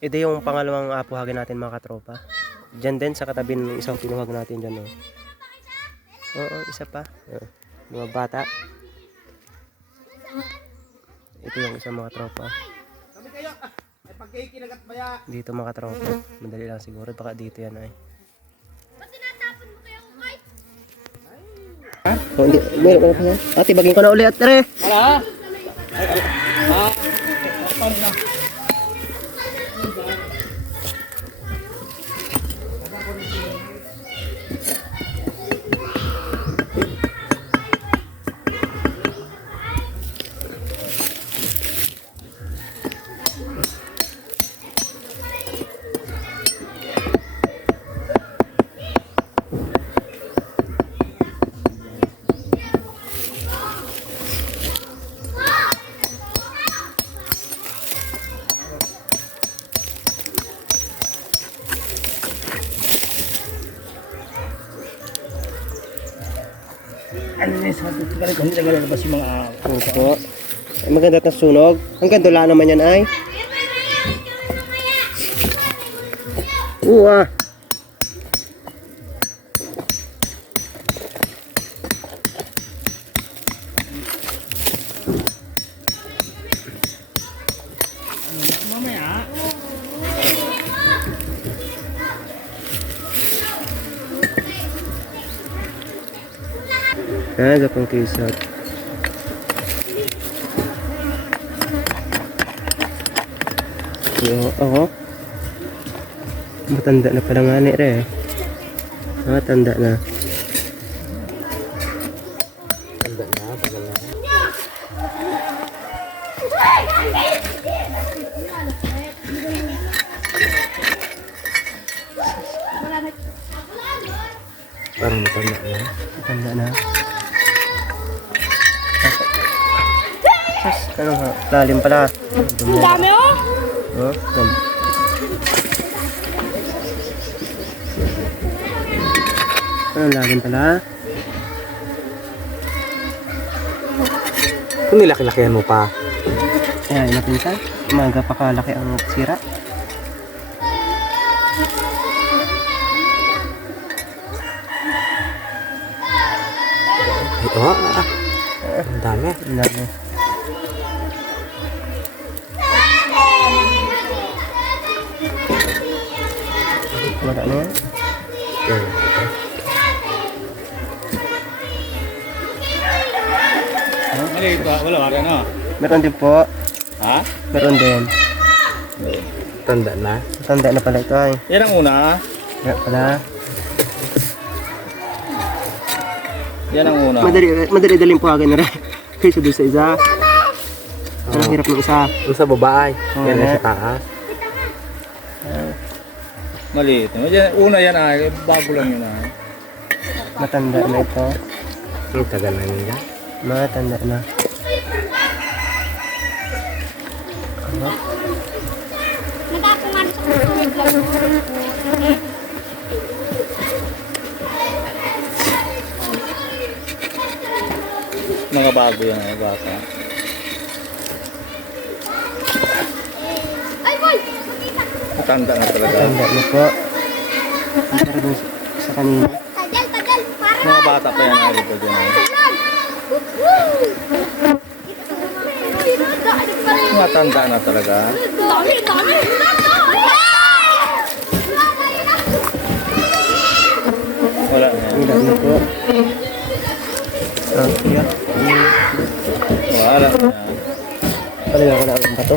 Ito yung pangalawang apuhagin natin mga katropa. Diyan din sa katabi ng isang pinuhag natin dyan. Oh. Oo, isa pa. Mga bata. Ito yung isang mga tropa. Dito mga tropa. Madali lang siguro. Baka dito yan ay. Oh, hindi. Meron pa yan. Ate, baging ko na ulit. Tere! Wala. Ano na sa atin? Hindi na lalabas yung mga Opo. Ay, maganda na sunog. Hanggang dula naman yan ay. Uwa. mamaya. Ada pang kisat. Yo, oh. Matanda na pala nga ni re. Matanda na. Tanda na, tagal na. Parang matanda na. Matanda na. Ano ha? Lalim pala. Ang dami oh! Oh, yan. Ano lalim pala? Kung nilaki-lakihan mo pa. Ayan, napinsan. Umaga pa kalaki ang sira. Ito ang dami. Ang dami. Wala na yan. Maliit pa, wala ka na. Meron din po. Ha? Meron din. Tanda na. Tanda na pala ito ay. Yan ang una. Yan pala. Yan ang una. Madali daling po agad na rin. Kaysa doon sa isa. Ang hirap ng isa. Yung sa babae. Oo, Yan nga. ang sa taas. Maliit. Yan, una yan ay. Bago lang yun ay. Matanda na ito. Ang tagal na yun yan. Matanda na. Nagkakungan sa kulit. Mga bago yan ay bata. Ay boy! Matanda na talaga. Matanda na po. Pero doon sa kanina. Tagal, tagal! Para! Mga bata pa yan ay ito dyan ay. Matanda na talaga. Dami, dami! Wala na yan. Wala na po. Ah, yeah. Wala na yan. Palinga ko na ang bato.